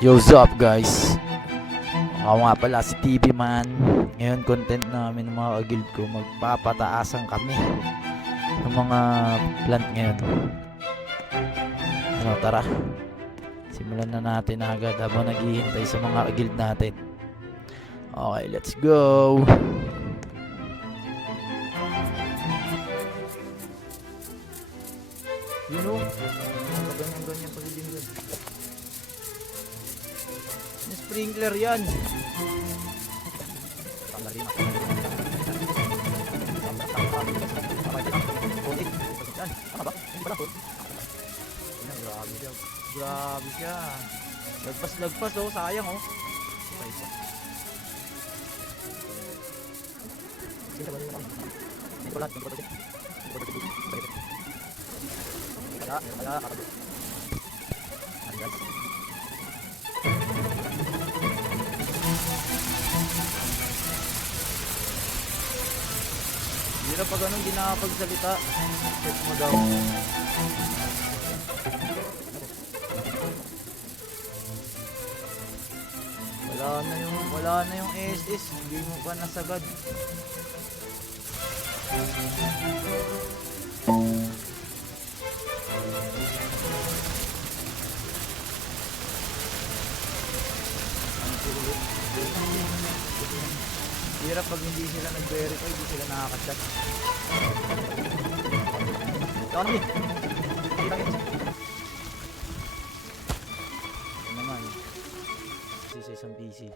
Yo, what's up guys? Ako nga pala si TV Man. Ngayon content namin ng mga guild ko, magpapataasan kami ng mga plant ngayon. Ano, tara. Simulan na natin agad habang naghihintay sa mga guild natin. Okay, let's go. You know, ganyan pagiging good. Sprinkler yan. Grabe siya. Lagpas oh, sayang oh. Hirap pag anong di nakapagsalita. Check mo daw. Wala na yung SS, hindi mo pa nasagad. Hirap pag hindi sila nag-verify, hindi sila nakaka-chat. Ito naman. Sa isang PC.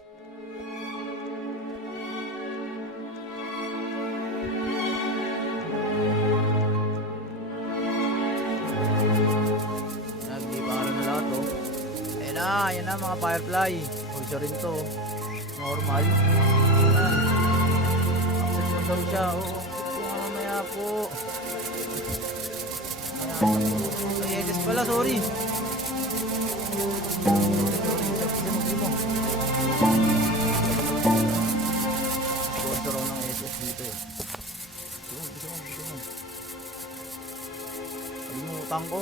Nagdibaran na lahat oh. Ayan na mga firefly. O isa rin to. Normal. Ayan. Absent mo daw siya. Oo. Mamaya po. Ay, edis pala. Sorry. Sponsor ako ng SS dito eh. Gusto mo. Kalimutan ko.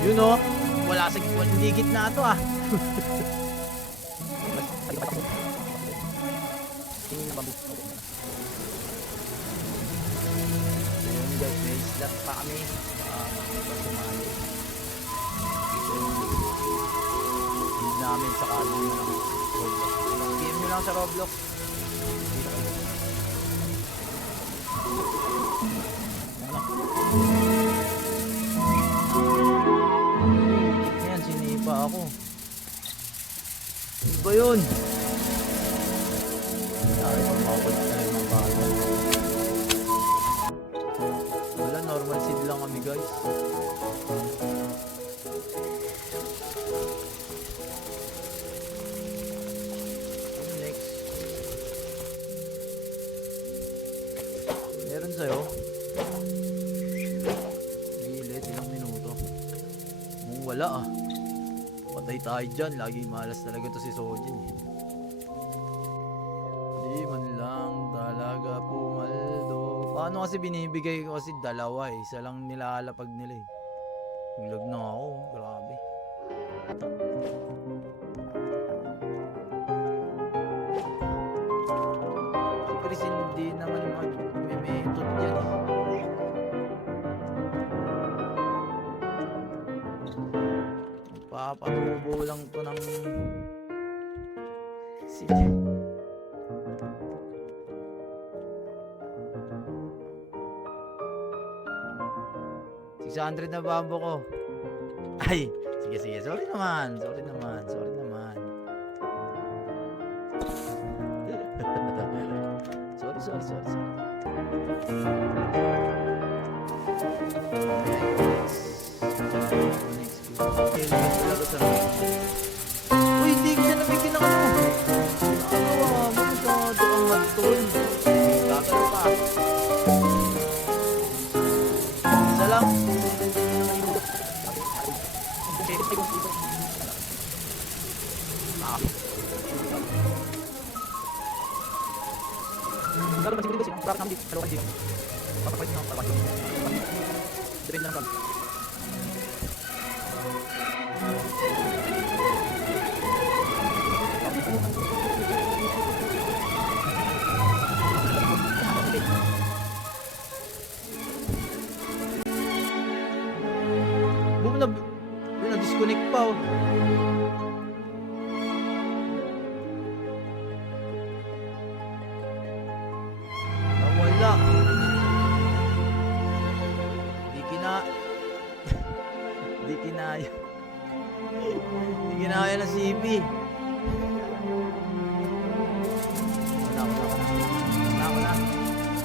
Yun o, wala sa digit na ito ah. Yun guys, may slot pa kami. Hindi namin sa kalimutan ng Roblox. PM nyo lang sa Roblox. Ayan, sinipa ako. Ano ba yun? Ay, pamawad na yung mga bata. Wala, normal seed lang kami guys. Next. Meron sa'yo. Gilit, ilang minuto. Kung wala ah. Patay tayo dyan. Laging malas talaga to si Sojin. Di man lang talaga pumaldo. Paano kasi binibigay ko kasi dalawa eh. Isa lang nilalapag nila eh. Biglag na ako. Grabe. Si Chris hindi naman mag-method yan eh. Papatubo lang to ng sige. 600 na bambo ko. Ay, sige. Sorry naman. Sorry. Uy, hindi ko siya nabigyan ng ano. Nakagawa mo, masyado ang matun. Gagano pa. Isa lang. Gagano ba siguro dito? Bakit naman dito? Dalawa dito. Papapalit na. Depende lang kami. Boom na, na-disconnect pa oh. Nawala. Di kinaya. Di kinaya na CP. Wala ko na.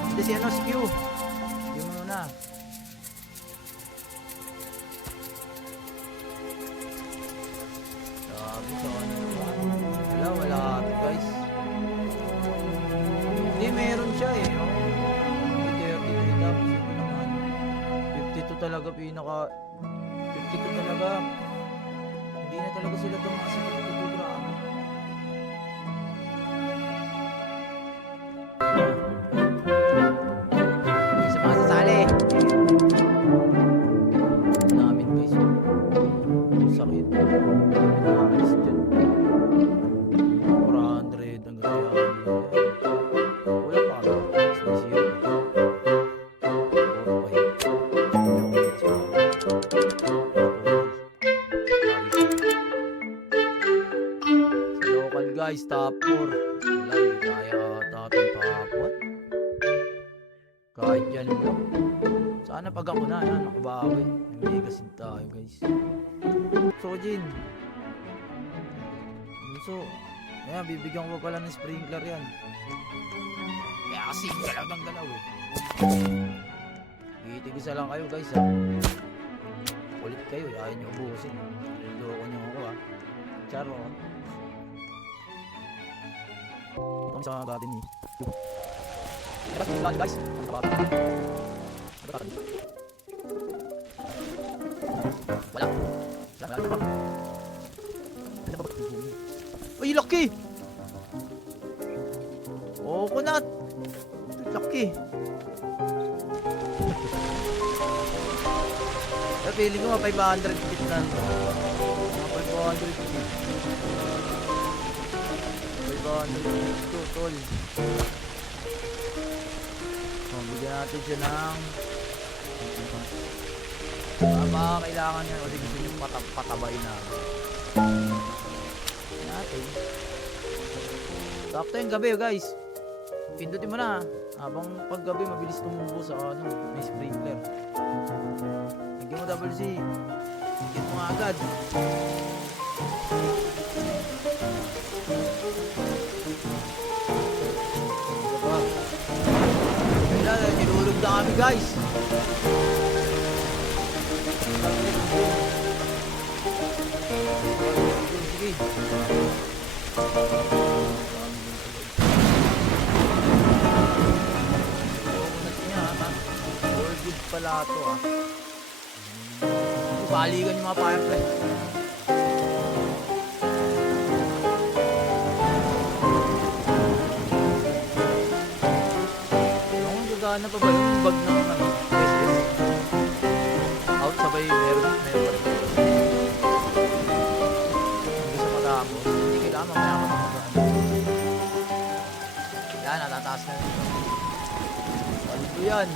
Hindi si ano, si Q. Q muna. Sabi sa ano. Wala ito guys. Hindi, meron siya eh. May 33 tapos ito naman. 52 talaga pinaka. 52 talaga. Hindi na talaga sila tumaas sa 52 grabe. Hindi sa mga sasali. Namin guys. Sakit. Nakakalis dyan. 400 ang gaya. Wala pa kami. 4-5. Guys, top 4. Wala, hindi kaya tatong tapon. Kahit yan lang. Sana pag ako na, yan, nakabawi. May megasin tayo, guys. Sojin. So, ayan, bibigyan ko pa pala ng sprinkler yan. Kaya kasi galaw ng galaw eh. Itigisa lang kayo, guys, ha. Kulit kayo, yakin nyo ubusin. Luloko nyo ako, ha. Charot. Itong sa garden ni Labas mo lang guys. Wala. Uy, lucky! Oh, kunat! Lucky! Feeling ko 500 feet na. 500 feet. 500 feet to, tol. Bigyan natin siya ng baka kailangan yan o di gusto nyo patabay na natin. Sakto yung gabi guys, pindutin mo na habang paggabi mabilis tumubo sa ano, may sprinkler. Lagyan mo WC, lagyan mo nga agad. Tinulog na kami guys. Sige. All good pala ito ah. Balikan yung mga firefly. Ano pa ba yung bag ng ano, SS? Out sabay meron pa rin. Hindi sa matapos, hindi kailangan mamaya ka mag-ano. Yan, natataas na yun. Balik ko yan.